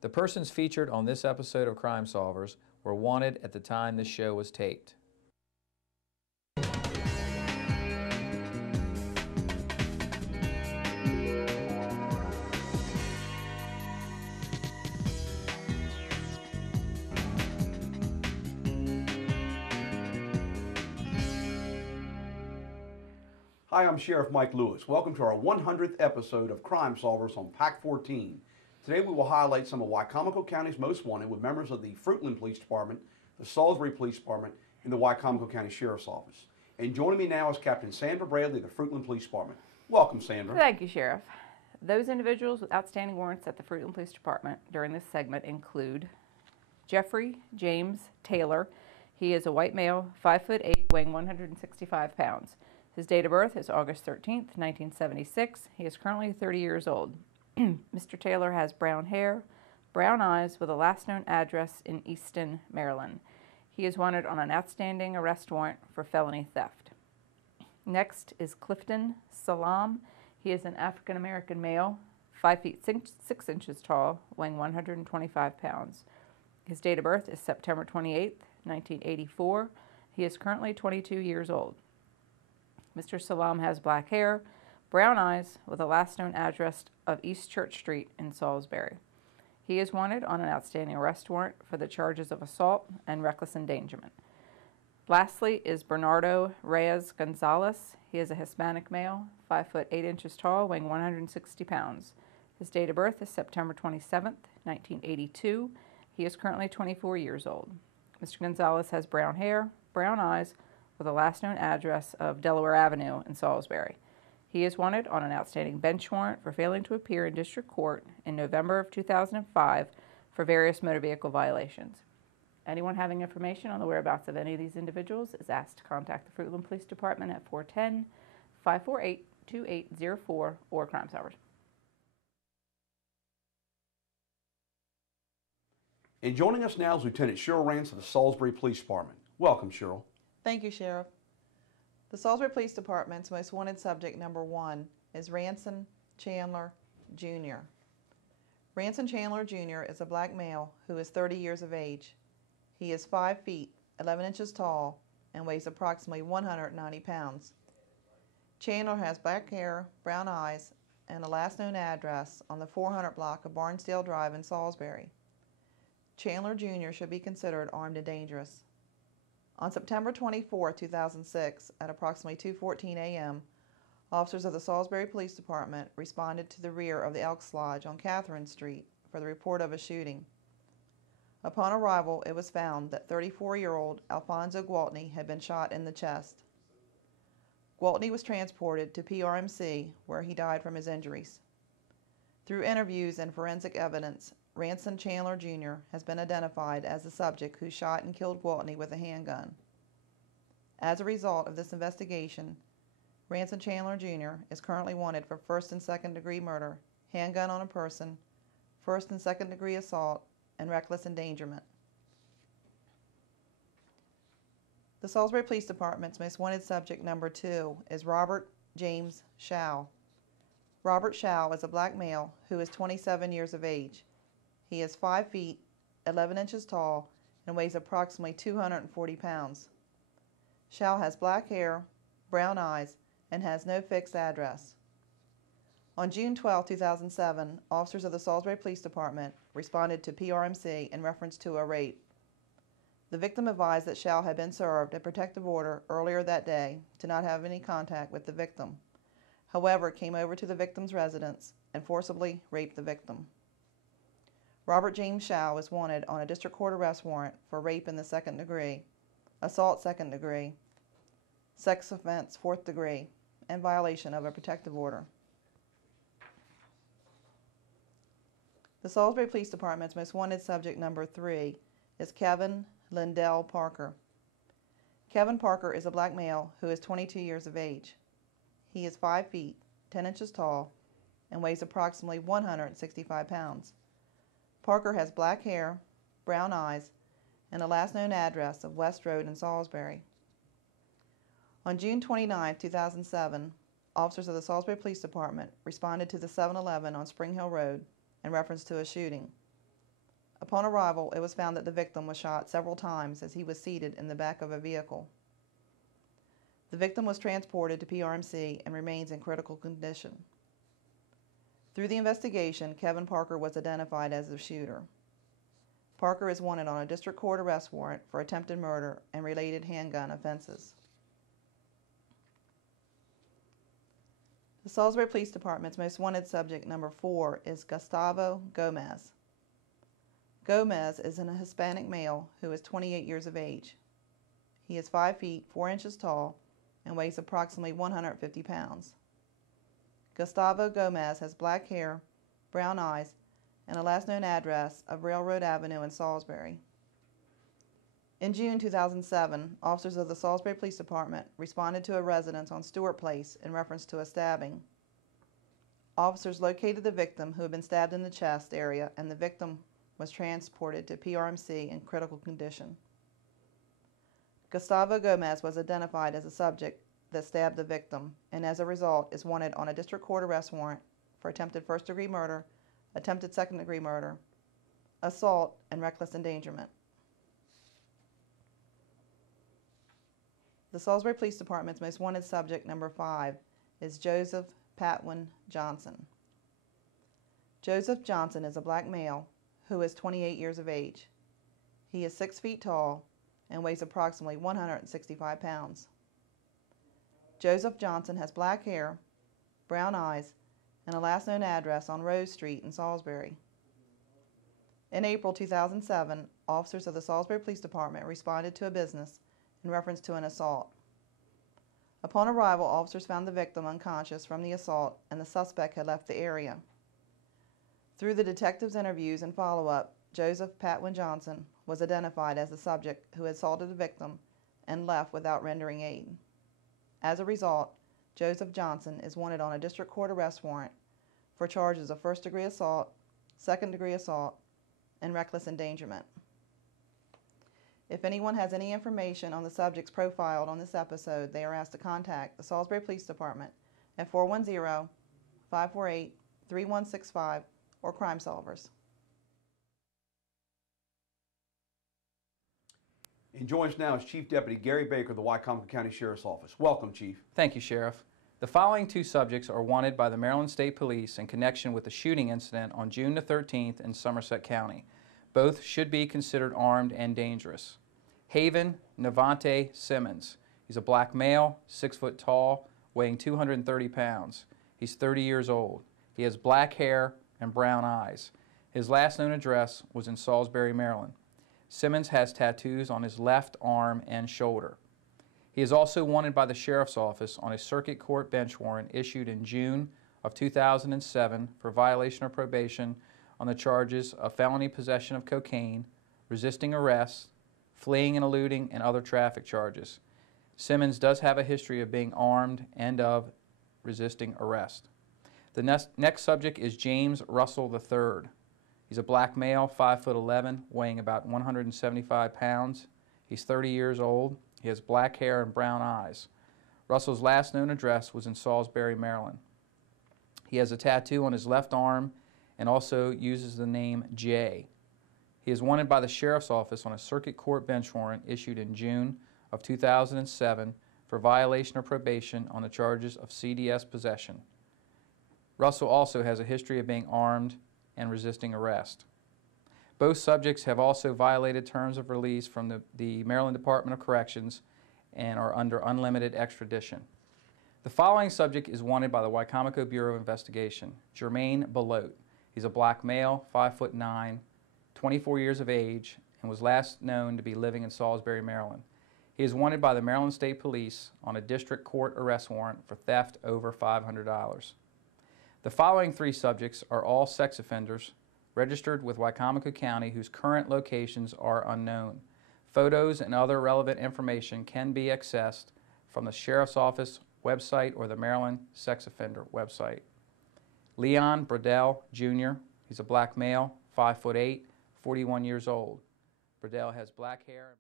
The persons featured on this episode of Crime Solvers were wanted at the time this show was taped. Hi, I'm Sheriff Mike Lewis. Welcome to our 100th episode of Crime Solvers on Pack 14. Today we will highlight some of Wicomico County's most wanted with members of the Fruitland Police Department, the Salisbury Police Department, and the Wicomico County Sheriff's Office. And joining me now is Captain Sandra Bradley of the Fruitland Police Department. Welcome, Sandra. Thank you, Sheriff. Those individuals with outstanding warrants at the Fruitland Police Department during this segment include Jeffrey James Taylor. He is a white male, 5'8", weighing 165 pounds. His date of birth is August 13th, 1976. He is currently 30 years old. Mr. Taylor has brown hair, brown eyes, with a last known address in Easton, Maryland. He is wanted on an outstanding arrest warrant for felony theft. Next is Clifton Salam. He is an African-American male, 5 feet 6 inches tall, weighing 125 pounds. His date of birth is September 28th, 1984. He is currently 22 years old. Mr. Salam has black hair, brown eyes, with a last known address of East Church Street in Salisbury. He is wanted on an outstanding arrest warrant for the charges of assault and reckless endangerment. Lastly is Bernardo Reyes Gonzalez. He is a Hispanic male, 5'8" tall, weighing 160 pounds. His date of birth is September 27th, 1982. He is currently 24 years old. Mr. Gonzalez has brown hair, brown eyes, with a last known address of Delaware Avenue in Salisbury. He is wanted on an outstanding bench warrant for failing to appear in district court in November of 2005 for various motor vehicle violations. Anyone having information on the whereabouts of any of these individuals is asked to contact the Fruitland Police Department at 410-548-2804 or Crime Solvers. And joining us now is Lieutenant Cheryl Rance of the Salisbury Police Department. Welcome, Cheryl. Thank you, Sheriff. The Salisbury Police Department's most wanted subject number 1 is Ranson Chandler, Jr. Ranson Chandler, Jr. is a black male who is 30 years of age. He is 5 feet, 11 inches tall, and weighs approximately 190 pounds. Chandler has black hair, brown eyes, and a last known address on the 400 block of Barnsdale Drive in Salisbury. Chandler, Jr. should be considered armed and dangerous. On September 24, 2006, at approximately 2:14 a.m., officers of the Salisbury Police Department responded to the rear of the Elks Lodge on Catherine Street for the report of a shooting. Upon arrival, it was found that 34-year-old Alfonso Gwaltney had been shot in the chest. Gwaltney was transported to PRMC, where he died from his injuries. Through interviews and forensic evidence, Ranson Chandler, Jr. has been identified as the subject who shot and killed Gwaltney with a handgun. As a result of this investigation, Ranson Chandler, Jr. is currently wanted for first and second degree murder, handgun on a person, first and second degree assault, and reckless endangerment. The Salisbury Police Department's most wanted subject number 2 is Robert James Schau. Robert Schau is a black male who is 27 years of age. He is 5 feet, 11 inches tall, and weighs approximately 240 pounds. Schau has black hair, brown eyes, and has no fixed address. On June 12, 2007, officers of the Salisbury Police Department responded to PRMC in reference to a rape. The victim advised that Schau had been served a protective order earlier that day to not have any contact with the victim. However, came over to the victim's residence and forcibly raped the victim. Robert James Schau is wanted on a district court arrest warrant for rape in the second degree, assault second degree, sex offense fourth degree, and violation of a protective order. The Salisbury Police Department's most wanted subject number 3 is Kevin Lindell Parker. Kevin Parker is a black male who is 22 years of age. He is 5 feet, 10 inches tall, and weighs approximately 165 pounds. Parker has black hair, brown eyes, and a last known address of West Road in Salisbury. On June 29, 2007, officers of the Salisbury Police Department responded to the 7-Eleven on Spring Hill Road in reference to a shooting. Upon arrival, it was found that the victim was shot several times as he was seated in the back of a vehicle. The victim was transported to PRMC and remains in critical condition. Through the investigation, Kevin Parker was identified as the shooter. Parker is wanted on a district court arrest warrant for attempted murder and related handgun offenses. The Salisbury Police Department's most wanted subject number 4 is Gustavo Gomez. Gomez is a Hispanic male who is 28 years of age. He is 5 feet 4 inches tall and weighs approximately 150 pounds. Gustavo Gomez has black hair, brown eyes, and a last known address of Railroad Avenue in Salisbury. In June 2007, officers of the Salisbury Police Department responded to a residence on Stewart Place in reference to a stabbing. Officers located the victim, who had been stabbed in the chest area, and the victim was transported to PRMC in critical condition. Gustavo Gomez was identified as the subject that stabbed the victim, and as a result is wanted on a district court arrest warrant for attempted first-degree murder, attempted second-degree murder, assault, and reckless endangerment. The Salisbury Police Department's most wanted subject number 5 is Joseph Patwin Johnson. Joseph Johnson is a black male who is 28 years of age. He is 6 feet tall and weighs approximately 165 pounds. Joseph Johnson has black hair, brown eyes, and a last known address on Rose Street in Salisbury. In April 2007, officers of the Salisbury Police Department responded to a business in reference to an assault. Upon arrival, officers found the victim unconscious from the assault and the suspect had left the area. Through the detectives' interviews and follow-up, Joseph Patwin Johnson was identified as the subject who had assaulted the victim and left without rendering aid. As a result, Joseph Johnson is wanted on a district court arrest warrant for charges of first-degree assault, second-degree assault, and reckless endangerment. If anyone has any information on the subjects profiled on this episode, they are asked to contact the Salisbury Police Department at 410-548-3165 or Crime Solvers. And joins us now is Chief Deputy Gary Baker of the Wicomico County Sheriff's Office. Welcome, Chief. Thank you, Sheriff. The following 2 subjects are wanted by the Maryland State Police in connection with the shooting incident on June the 13th in Somerset County. Both should be considered armed and dangerous. Haven Navante Simmons. He's a black male, 6 foot tall, weighing 230 pounds. He's 30 years old. He has black hair and brown eyes. His last known address was in Salisbury, Maryland. Simmons has tattoos on his left arm and shoulder. He is also wanted by the Sheriff's Office on a circuit court bench warrant issued in June of 2007 for violation of probation on the charges of felony possession of cocaine, resisting arrest, fleeing and eluding, and other traffic charges. Simmons does have a history of being armed and of resisting arrest. The next subject is James Russell III. He's a black male, 5'11", weighing about 175 pounds. He's 30 years old. He has black hair and brown eyes. Russell's last known address was in Salisbury, Maryland. He has a tattoo on his left arm and also uses the name Jay. He is wanted by the Sheriff's Office on a circuit court bench warrant issued in June of 2007 for violation of probation on the charges of CDS possession. Russell also has a history of being armed and resisting arrest. Both subjects have also violated terms of release from the Maryland Department of Corrections and are under unlimited extradition. The following subject is wanted by the Wicomico Bureau of Investigation, Jermaine Belote. He's a black male, 5'9", 24 years of age, and was last known to be living in Salisbury, Maryland. He is wanted by the Maryland State Police on a district court arrest warrant for theft over $500. The following 3 subjects are all sex offenders registered with Wicomico County whose current locations are unknown. Photos and other relevant information can be accessed from the Sheriff's Office website or the Maryland Sex Offender website. Leon Bradell Jr. He's a black male, 5'8", 41 years old. Bradell has black hair.